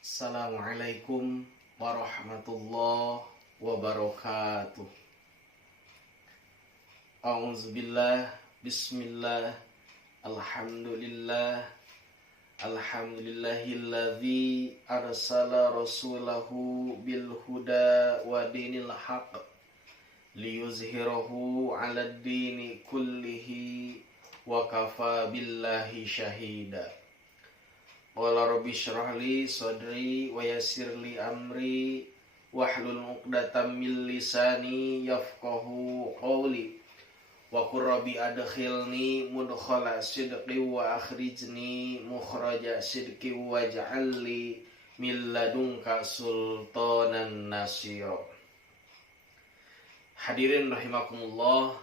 Assalamualaikum warahmatullahi wabarakatuh. A'udzubillah, bismillah, alhamdulillah, alhamdulillahilladzi arsala rasulahu bil huda wa dinil haq liyuzhirahu 'alad dini kullihi wa kafa billahi syahida. Qala rabbi shrah li sadri wa yassir li amri wahlul 'uqdatam min lisani yafqahu qawli wa qur rabbi adkhilni mudkhala sidqi wa akhrijni mukhraja sidqi waj'al li min ladunka sultanan nasira. Hadirin rahimakumullah,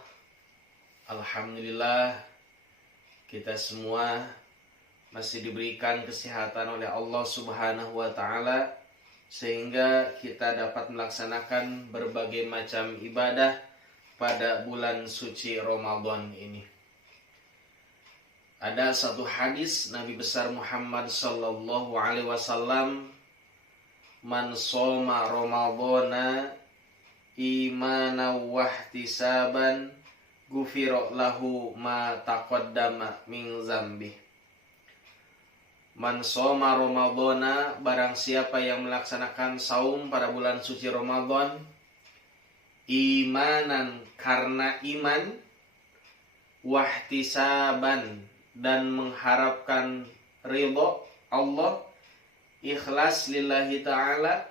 alhamdulillah kita semua masih diberikan kesehatan oleh Allah Subhanahu wa ta'ala sehingga kita dapat melaksanakan berbagai macam ibadah pada bulan suci Ramadan ini. Ada satu hadis Nabi besar Muhammad sallallahu alaihi wasallam, man shoma ramadhana imanan wa ihtisaban ghufira lahu ma taqaddama min dzambi. Man shoma ramadhana, barang siapa yang melaksanakan saum pada bulan suci Ramadan imanan, karena iman, wahtisaban, dan mengharapkan ridho Allah, ikhlas lillahi ta'ala,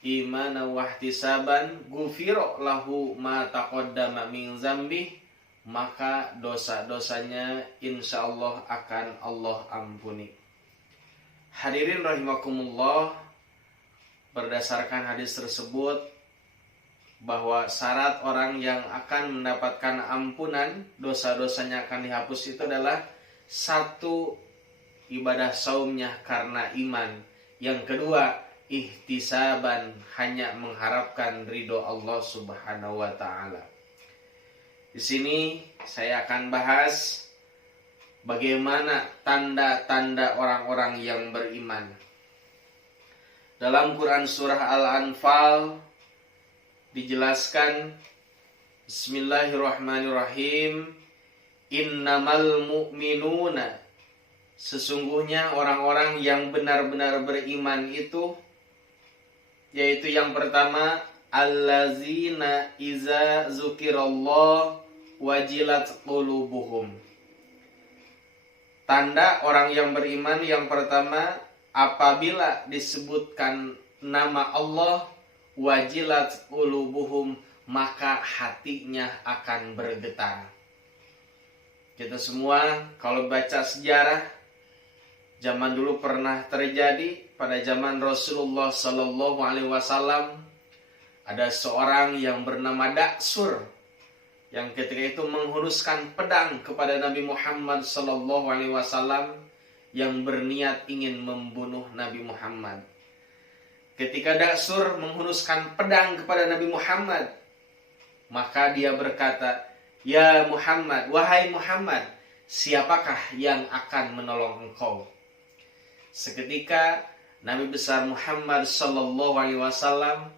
imanan wahtisaban, ghufira lahu ma taqaddama min dzambi, maka dosa-dosanya insyaallah akan Allah ampuni. Hadirin rahimakumullah, berdasarkan hadis tersebut bahwa syarat orang yang akan mendapatkan ampunan, dosa-dosanya akan dihapus, itu adalah satu, ibadah saumnya karena iman. Yang kedua, ihtisaban, hanya mengharapkan ridho Allah Subhanahu wa ta'ala. Di sini saya akan bahas bagaimana tanda-tanda orang-orang yang beriman. Dalam Quran surah Al-Anfal dijelaskan, Bismillahirrahmanirrahim, innamal mu'minuna, sesungguhnya orang-orang yang benar-benar beriman itu, yaitu yang pertama, allazina iza zukirallah wajilat qulubuhum. Tanda orang yang beriman yang pertama, apabila disebutkan nama Allah, wajilat qulubuhum, maka hatinya akan bergetar. Kita semua kalau baca sejarah, zaman dulu pernah terjadi pada zaman Rasulullah sallallahu alaihi wasallam, ada seorang yang bernama Daksur yang ketika itu menghunuskan pedang kepada Nabi Muhammad sallallahu alaihi wasallam yang berniat ingin membunuh Nabi Muhammad. Ketika Daksur menghunuskan pedang kepada Nabi Muhammad, maka dia berkata, "Ya Muhammad, wahai Muhammad, siapakah yang akan menolong engkau?" Seketika Nabi besar Muhammad sallallahu alaihi wasallam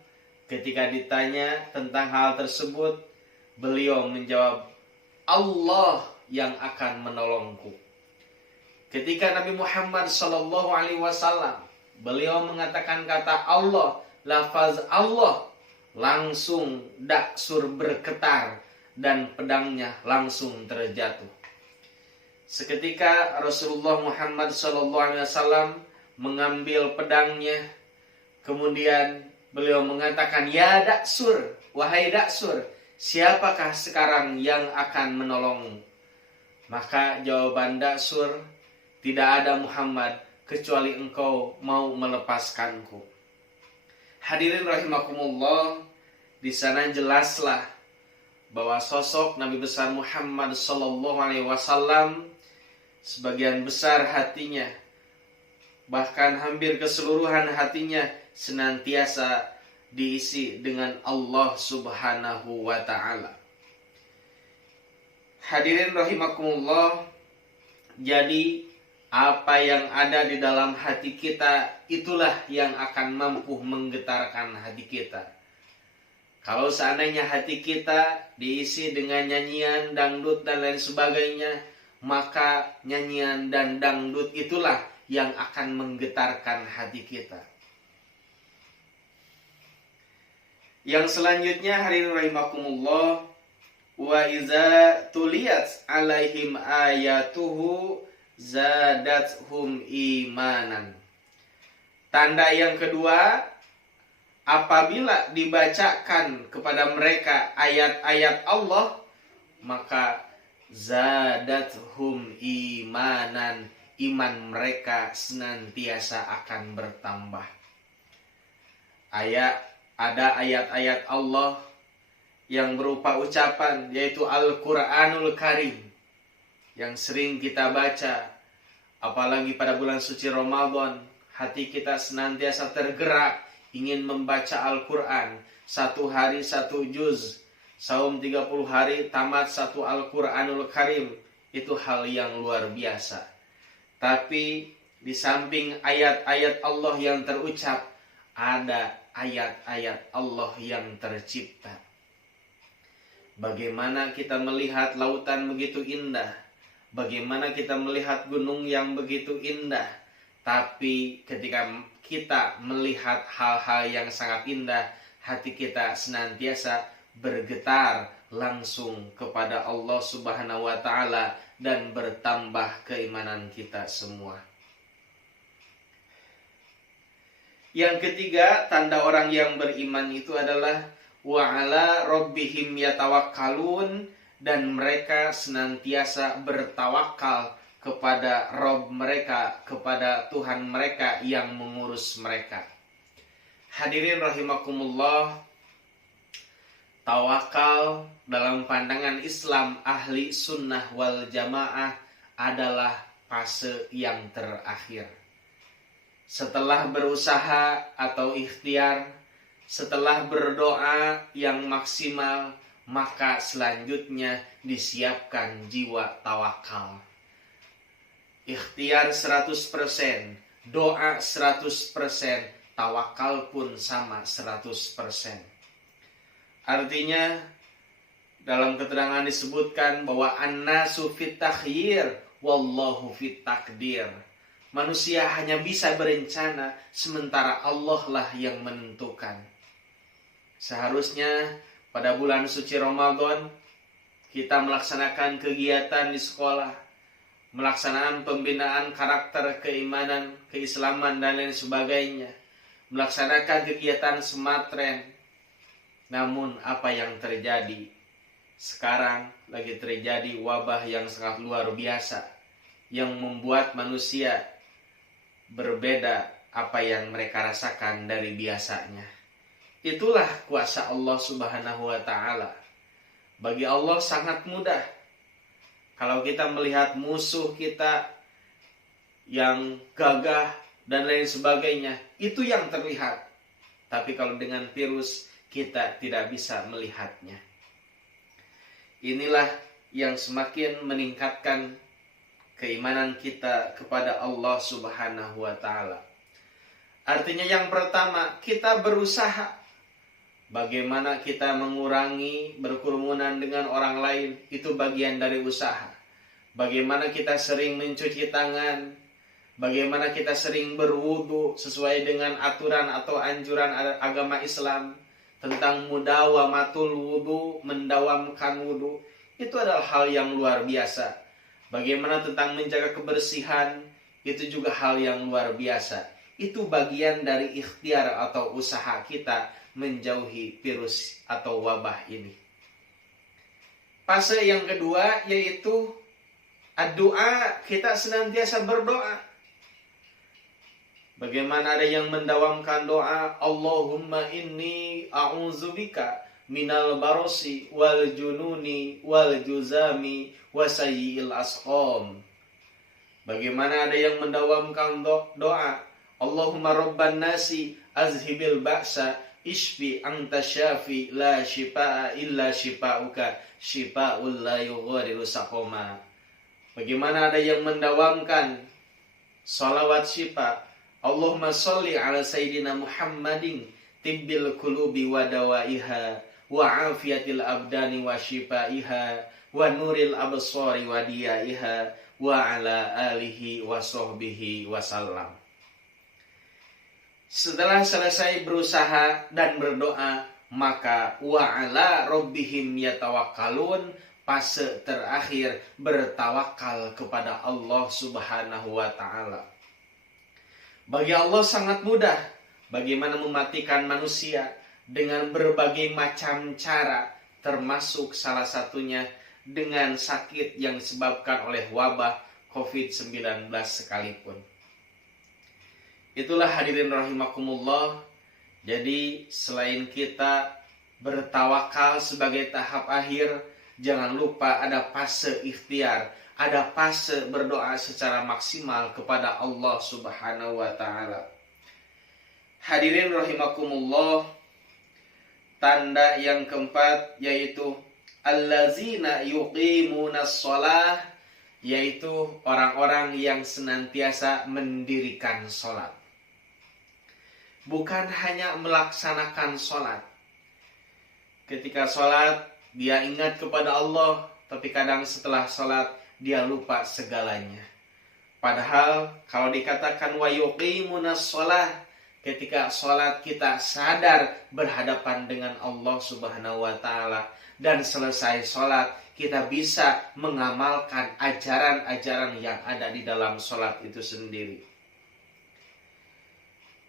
ketika ditanya tentang hal tersebut, beliau menjawab, Allah yang akan menolongku. Ketika Nabi Muhammad sallallahu alaihi wasallam beliau mengatakan kata Allah, lafaz Allah, langsung Daksur bergetar dan pedangnya langsung terjatuh. Seketika Rasulullah Muhammad sallallahu alaihi wasallam mengambil pedangnya, kemudian beliau mengatakan, "Ya Daksur, wahai Daksur, siapakah sekarang yang akan menolongmu?" Maka jawaban Daksur, "Tidak ada Muhammad, kecuali engkau mau melepaskanku." Hadirin rahimakumullah, di sana jelaslah bahwa sosok Nabi besar Muhammad sallallahu alaihi wasallam sebagian besar hatinya, bahkan hampir keseluruhan hatinya, senantiasa diisi dengan Allah Subhanahu wa ta'ala. Hadirin rahimakumullah, jadi Apa yang ada di dalam hati kita, itulah yang akan mampu menggetarkan hati kita. Kalau seandainya hati kita diisi dengan nyanyian, dangdut, dan lain sebagainya, maka nyanyian dan dangdut itulah yang akan menggetarkan hati kita. Yang selanjutnya, hadirin rahimakumullah, wa iza tuliyat alaihim ayatuhu zadathum imanan. Tanda yang kedua, apabila dibacakan kepada mereka ayat-ayat Allah, maka zadathum imanan, iman mereka senantiasa akan bertambah. Ada ayat-ayat Allah yang berupa ucapan, yaitu Al-Quranul Karim, yang sering kita baca. Apalagi pada bulan suci Ramadan, hati kita senantiasa tergerak ingin membaca Al-Quran. 1 hari 1 juz, saum 30 hari tamat 1 Al-Quranul Karim. Itu hal yang luar biasa. Tapi di samping ayat-ayat Allah yang terucap, ada ayat-ayat Allah yang tercipta. Bagaimana kita melihat lautan begitu indah, bagaimana kita melihat gunung yang begitu indah, tapi ketika kita melihat hal-hal yang sangat indah, hati kita senantiasa bergetar langsung kepada Allah Subhanahu wa Ta'ala dan bertambah keimanan kita semua. Yang ketiga, tanda orang yang beriman itu adalah wa ala rabbihim yatawakkalun, dan mereka senantiasa bertawakal kepada Rabb mereka, kepada Tuhan mereka yang mengurus mereka. Hadirin rahimakumullah, tawakal dalam pandangan Islam ahli sunnah wal jamaah adalah fase yang terakhir. Setelah berusaha atau ikhtiar, setelah berdoa yang maksimal, maka selanjutnya disiapkan jiwa tawakal. Ikhtiar 100%, doa 100%, tawakal pun sama 100%. Artinya dalam keterangan disebutkan bahwa an-nasu fit takhyir wallahu fit takdir. Manusia hanya bisa berencana, sementara Allah lah yang menentukan. Seharusnya pada bulan suci Ramadan kita melaksanakan kegiatan di sekolah, melaksanakan pembinaan karakter, keimanan, keislaman, dan lain sebagainya, melaksanakan kegiatan sematren. Namun apa yang terjadi? Sekarang lagi terjadi wabah yang sangat luar biasa, yang membuat manusia berbeda apa yang mereka rasakan dari biasanya. Itulah kuasa Allah Subhanahu wa Ta'ala. Bagi Allah sangat mudah. Kalau kita melihat musuh kita yang gagah dan lain sebagainya, itu yang terlihat. Tapi kalau dengan virus, kita tidak bisa melihatnya. Inilah yang semakin meningkatkan keimanan kita kepada Allah Subhanahu wa Ta'ala. Artinya yang pertama, kita berusaha. Bagaimana kita mengurangi berkerumunan dengan orang lain, itu bagian dari usaha. Bagaimana kita sering mencuci tangan, bagaimana kita sering berwudu sesuai dengan aturan atau anjuran agama Islam tentang mudawamatul wudu, mendawamkan wudu, itu adalah hal yang luar biasa. Bagaimana tentang menjaga kebersihan, itu juga hal yang luar biasa. Itu bagian dari ikhtiar atau usaha kita menjauhi virus atau wabah ini. Fase yang kedua yaitu doa, kita senantiasa berdoa. Bagaimana ada yang mendawamkan doa, Allahumma inni a'udzubika minal barosi wal jununi wal juzami wa sayyi'il asqam. Bagaimana ada yang mendawamkan doa, Allahumma rabban nasi azhibil ba'sa ishfi anta syafi la shifaa illa shifauka shifaul la yughadiru saqama. Bagaimana ada yang mendawamkan salawat syifa. Allahumma sholli ala sayyidina Muhammadin tibbil qulubi wa dawaiha wa afiyatil abdani wa shifaiha wa nuril absari wa diyaiha wa ala alihi wa sahbihi wasallam. Setelah selesai berusaha dan berdoa, maka wa ala rabbihim yatawakkalun, fase terakhir bertawakal kepada Allah Subhanahu wa taala. Bagi Allah sangat mudah bagaimana mematikan manusia dengan berbagai macam cara, termasuk salah satunya dengan sakit yang disebabkan oleh wabah COVID-19 sekalipun. Itulah hadirin rahimakumullah. Jadi selain kita bertawakal sebagai tahap akhir, jangan lupa ada fase ikhtiar, ada fase berdoa secara maksimal kepada Allah Subhanahu wa taala. Hadirin rahimakumullah, tanda yang keempat yaitu allazina yuqimunas shalah, yaitu orang-orang yang senantiasa mendirikan salat. Bukan hanya melaksanakan salat. Ketika salat dia ingat kepada Allah, tapi kadang setelah salat dia lupa segalanya. Padahal kalau dikatakan wa yuqimunas shalah, ketika salat kita sadar berhadapan dengan Allah Subhanahu wa taala, dan selesai salat kita bisa mengamalkan ajaran-ajaran yang ada di dalam salat itu sendiri.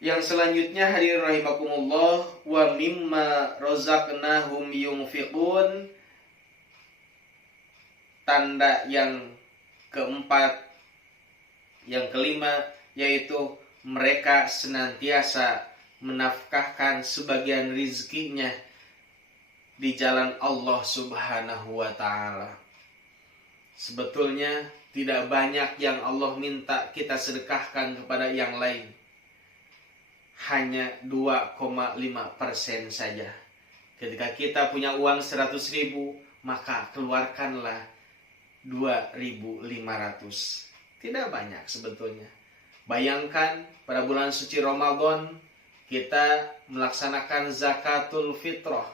Yang selanjutnya hadirin rahimakumullah, wa mimma razaqnahum yunfiqun. Tanda yang keempat, yang kelima, yaitu mereka senantiasa menafkahkan sebagian rizkinya di jalan Allah Subhanahu wa taala. Sebetulnya tidak banyak yang Allah minta kita sedekahkan kepada yang lain. Hanya 2,5% saja. Ketika kita punya uang 100.000, maka keluarkanlah 2.500. Tidak banyak sebetulnya. Bayangkan pada bulan suci Ramadan kita melaksanakan zakatul fitrah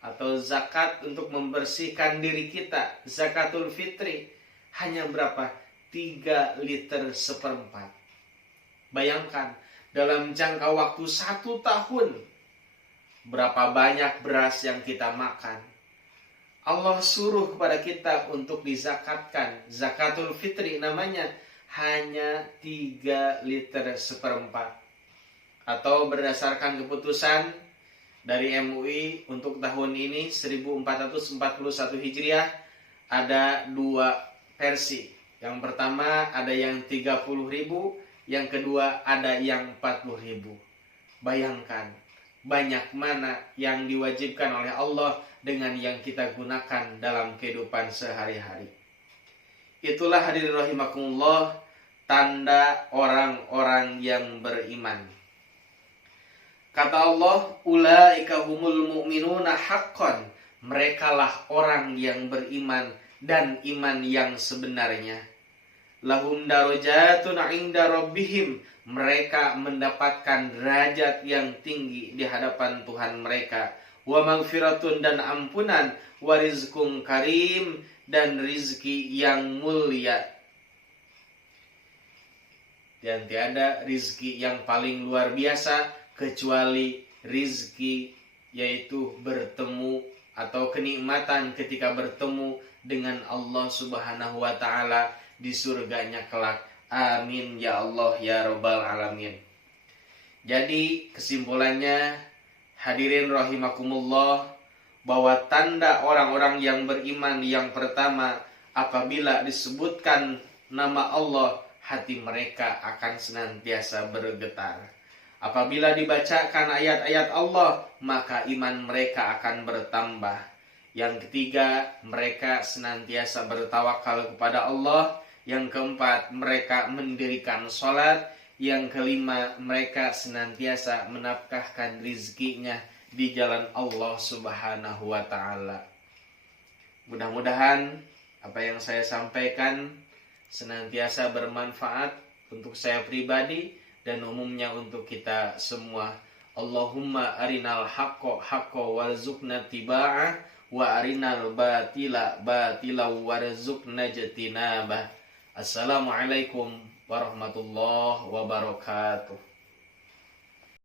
atau zakat untuk membersihkan diri kita. Zakatul fitri hanya berapa? 3 liter seperempat. Bayangkan dalam jangka waktu 1 tahun berapa banyak beras yang kita makan. Allah suruh kepada kita untuk dizakatkan. Zakatul fitri namanya, hanya 3 liter seperempat. Atau berdasarkan keputusan dari MUI untuk tahun ini 1441 Hijriah, ada 2 versi. Yang pertama ada yang 30.000, yang kedua ada yang 40.000. Bayangkan banyak mana yang diwajibkan oleh Allah dengan yang kita gunakan dalam kehidupan sehari-hari. Itulah hadirin rahimakumullah, tanda orang-orang yang beriman. Kata Allah, ulaika humul mu'minuna haqqan. Merekalah orang yang beriman dan iman yang sebenarnya. Lahum darajatun 'inda rabbihim. Mereka mendapatkan derajat yang tinggi di hadapan Tuhan mereka. Wa maghfiratun, dan ampunan. Wa rizqun karim, dan rizki yang mulia. Dan tiada rizki yang paling luar biasa kecuali rizki, yaitu bertemu atau kenikmatan ketika bertemu dengan Allah Subhanahu wa taala di surganya kelak. Amin ya Allah ya Rabbal alamin. Jadi kesimpulannya hadirin rahimakumullah, bahwa tanda orang-orang yang beriman yang pertama, apabila disebutkan nama Allah, hati mereka akan senantiasa bergetar. Apabila dibacakan ayat-ayat Allah, maka iman mereka akan bertambah. Yang ketiga, mereka senantiasa bertawakal kepada Allah. Yang keempat, mereka mendirikan sholat. Yang kelima, mereka senantiasa menafkahkan rizkinya di jalan Allah Subhanahu wa ta'ala. Mudah-mudahan apa yang saya sampaikan senantiasa bermanfaat untuk saya pribadi dan umumnya untuk kita semua. Allahumma arinal haqqo haqqo warzuqna tiba'ah wa arinal batila batila warzuqna jatinabah. Assalamualaikum warahmatullahi wabarakatuh.